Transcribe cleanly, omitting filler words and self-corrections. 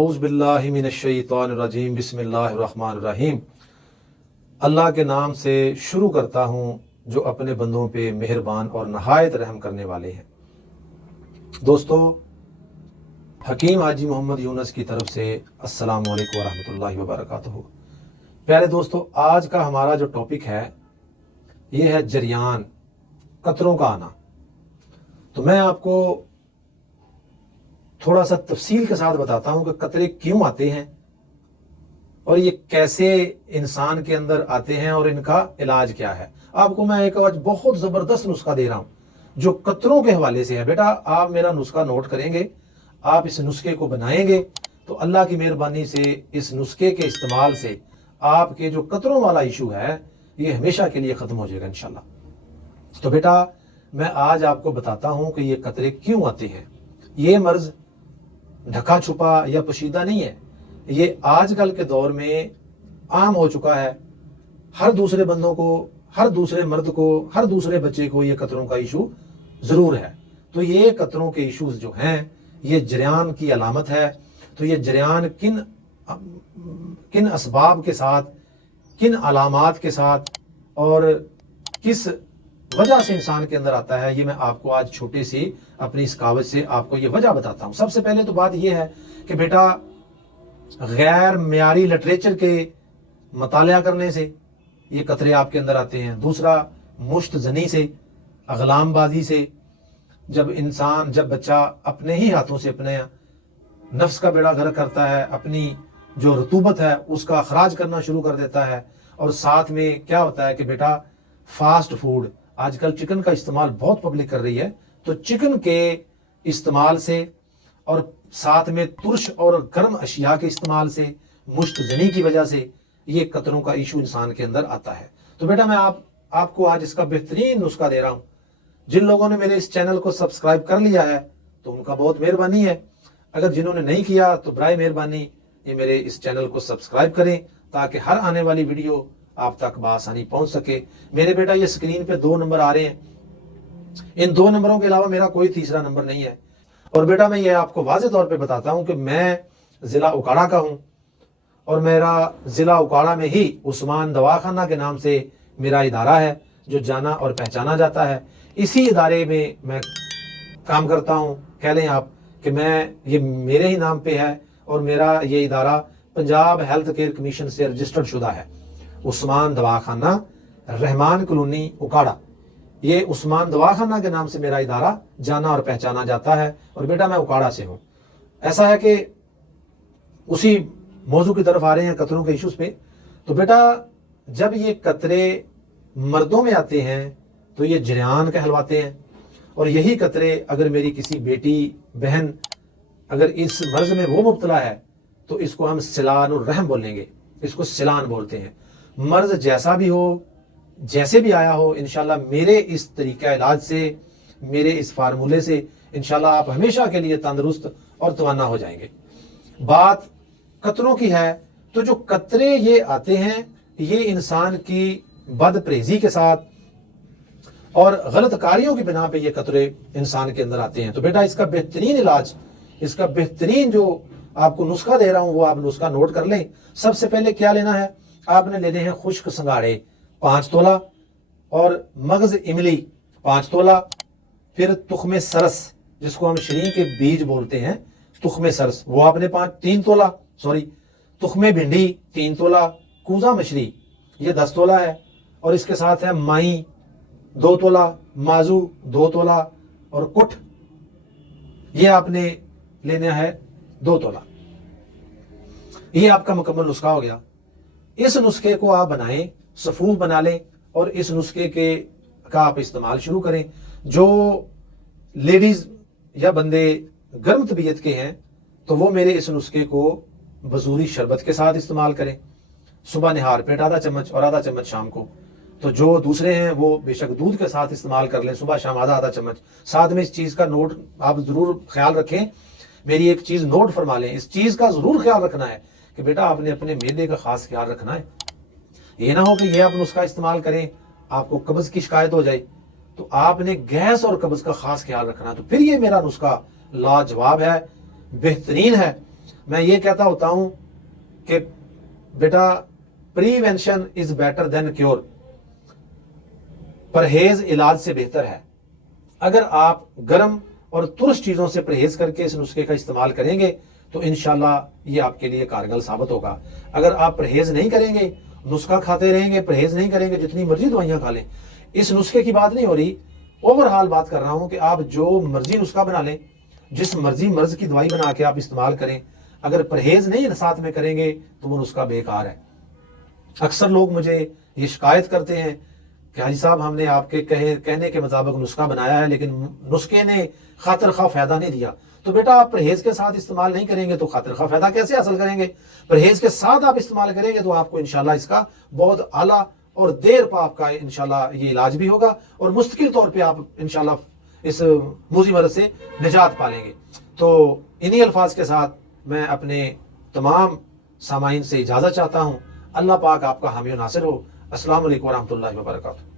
औज़ बिल्लाहि मिनश्शैतानिर्रजीम बिस्मिल्लाहिर्रहमानिर्रहीम। अल्लाह के नाम से शुरू करता हूँ जो अपने बंदों पे मेहरबान और नहायत रहम करने वाले हैं। दोस्तों, हकीम हाजी मोहम्मद यूनुस की तरफ से अस्सलामु अलैकुम वरहमतुल्लाहि वबरकातुहू। प्यारे दोस्तों, आज का हमारा जो टॉपिक है ये है जरियान, कतरों का आना। तो मैं आपको थोड़ा सा तफसील के साथ बताता हूं कि कतरे क्यों आते हैं और ये कैसे इंसान के अंदर आते हैं और इनका इलाज क्या है। आपको मैं एक आज बहुत ज़बरदस्त नुस्खा दे रहा हूं जो कतरों के हवाले से है। बेटा, आप मेरा नुस्खा नोट करेंगे, आप इस नुस्खे को बनाएंगे तो अल्लाह की मेहरबानी से इस नुस्खे के इस्तेमाल से आपके जो कतरों वाला इशू है ये हमेशा के लिए ख़त्म हो जाएगा इंशाल्लाह। तो बेटा, मैं आज आपको बताता हूं कि ये कतरे क्यों आते हैं। ये मर्ज ढका छुपा या पोशीदा नहीं है, ये आजकल के दौर में आम हो चुका है। हर दूसरे बंदों को, हर दूसरे मर्द को, हर दूसरे बच्चे को ये कतरों का इशू ज़रूर है। तो ये कतरों के इशूज़ जो हैं ये जरियान की अलामत है। तो ये जरियान किन असबाब के साथ, किन अलामात के साथ और किस वजह से इंसान के अंदर आता है, ये मैं आपको आज छोटे सी अपनी इस कावज से आपको ये वजह बताता हूँ। सबसे पहले तो बात ये है कि बेटा, गैर मियारी लिटरेचर के मतालिया करने से ये कतरे आपके अंदर आते हैं। दूसरा, मुश्त जनी से, अगलामबाजी से। जब बच्चा अपने ही हाथों से अपने नफ्स का बेड़ा गर्क करता है, अपनी जो रतूबत है उसका अखराज करना शुरू कर देता है। और साथ में क्या होता है कि बेटा, फास्ट फूड, आजकल चिकन का इस्तेमाल बहुत पब्लिक कर रही है, तो चिकन के इस्तेमाल से और साथ में तुर्श और गर्म अशिया के इस्तेमाल से, मुश्त जनी की वजह से ये कतरों का इशू इंसान के अंदर आता है। तो बेटा, मैं आपको आज इसका बेहतरीन नुस्खा दे रहा हूँ। जिन लोगों ने मेरे इस चैनल को सब्सक्राइब कर लिया है तो उनका बहुत मेहरबानी है। अगर जिन्होंने नहीं किया तो बराए मेहरबानी ये मेरे इस चैनल को सब्सक्राइब करें ताकि हर आने वाली वीडियो आप तक बआसानी पहुंच सके। मेरे बेटा, ये स्क्रीन पे 2 नंबर आ रहे हैं, इन 2 नंबरों के अलावा मेरा कोई तीसरा नंबर नहीं है। और बेटा, मैं ये आपको वाज़े तौर पे बताता हूं कि मैं ज़िला उकाड़ा का हूं और मेरा ज़िला उकाड़ा में ही उस्मान दवाखाना के नाम से मेरा इदारा है जो जाना और पहचाना जाता है। इसी इदारे में मैं काम करता हूं। कह लें आप कि ये मेरे ही नाम पे है और मेरा ये इदारा पंजाब हेल्थ केयर कमीशन से रजिस्टर्ड शुदा है। उस्मान दवाखाना, रहमान कॉलोनी, उकाड़ा, ये उस्मान दवाखाना के नाम से मेरा इदारा जाना और पहचाना जाता है। और बेटा, मैं उकाड़ा से हूँ। ऐसा है कि उसी मौजू की तरफ आ रहे हैं, कतरों के इशूज़ पे। तो बेटा, जब ये कतरे मर्दों में आते हैं तो ये जरियान कहलवाते हैं। और यही कतरे अगर मेरी किसी बेटी बहन अगर इस मर्ज में वो मुब्तला है तो इसको हम सिलान और रहम बोलेंगे, इसको सिलान बोलते हैं। मर्ज जैसा भी हो, जैसे भी आया हो, इंशाल्लाह मेरे इस तरीका इलाज से, मेरे इस फार्मूले से इंशाल्लाह आप हमेशा के लिए तंदुरुस्त और तवाना हो जाएंगे। बात कतरों की है तो जो कतरे ये आते हैं ये इंसान की बदपरहेजी के साथ और गलत कारियों की बिना पे ये कतरे इंसान के अंदर आते हैं। तो बेटा, इसका बेहतरीन इलाज, इसका बेहतरीन जो आपको नुस्खा दे रहा हूं वो आप नुस्खा नोट कर लें। सबसे पहले क्या लेना है, आपने लेने हैं खुश्क संगाड़े 5 तोला और मगज इमली 5 तोला, फिर तुख्मे सरस जिसको हम शरीर के बीज बोलते हैं, तुख्मे सरस वो आपने 3 तोला, तुख्मे भिंडी 3 तोला, कूजा मछली ये 10 तोला है और इसके साथ है माई 2 तोला, माजू 2 तोला और कुठ ये आपने लेना है 2 तोला। ये आपका मुकम्मल नुस्खा हो गया। इस नुस्खे को आप बनाएं, सफूफ बना लें और इस नुस्खे का आप इस्तेमाल शुरू करें। जो लेडीज या बंदे गर्म तबीयत के हैं तो वो मेरे इस नुस्खे को बजूरी शरबत के साथ इस्तेमाल करें। सुबह निहार पेट आधा चम्मच और आधा चम्मच शाम को। तो जो दूसरे हैं वो बेशक दूध के साथ इस्तेमाल कर लें, सुबह शाम आधा चम्मच। साथ में इस चीज़ का नोट आप ज़रूर ख्याल रखें, मेरी एक चीज़ नोट फरमा लें, इस चीज़ का ज़रूर ख्याल रखना है कि बेटा आपने अपने मैदे का खास ख्याल रखना है। ये ना हो कि ये आप नुस्खा इस्तेमाल करें आपको कब्ज की शिकायत हो जाए, तो आपने गैस और कब्ज का खास ख्याल रखना। तो फिर ये मेरा नुस्खा लाजवाब है, बेहतरीन है। میں یہ کہتا ہوتا ہوں کہ بیٹا prevention is better than cure, پرہیز علاج سے بہتر ہے۔ اگر آپ گرم اور ترش چیزوں سے پرہیز کر کے اس نسخے کا استعمال کریں گے تو انشاءاللہ یہ آپ کے لیے کارگر ثابت ہوگا۔ اگر آپ پرہیز نہیں کریں گے، نسخہ کھاتے رہیں گے، پرہیز نہیں کریں گے، جتنی مرضی دوائیاں کھا لیں، اس نسخے کی بات نہیں ہو رہی، اوور حال بات کر رہا ہوں کہ آپ جو مرضی نسخہ بنا لیں، جس مرضی مرض کی دوائی بنا کے آپ استعمال کریں، اگر پرہیز نہیں ساتھ میں کریں گے تو وہ نسخہ بیکار ہے۔ اکثر لوگ مجھے یہ شکایت کرتے ہیں کہ حاجی صاحب ہم نے آپ کے کہنے کے مطابق نسخہ بنایا ہے لیکن نسخے نے خاطر خواہ فائدہ نہیں دیا۔ تو بیٹا آپ پرہیز کے ساتھ استعمال نہیں کریں گے تو خاطر خواہ فائدہ کیسے حاصل کریں گے؟ پرہیز کے ساتھ آپ استعمال کریں گے تو آپ کو انشاءاللہ اس کا بہت اعلیٰ اور دیر پا آپ کا انشاءاللہ یہ علاج بھی ہوگا اور مستقل طور پہ آپ انشاءاللہ اس موذی مرض سے نجات پالیں گے۔ تو انہی الفاظ کے ساتھ میں اپنے تمام سامعین سے اجازت چاہتا ہوں۔ اللہ پاک آپ کا حامی و ناصر ہو۔ السلام علیکم ورحمۃ اللہ وبرکاتہ۔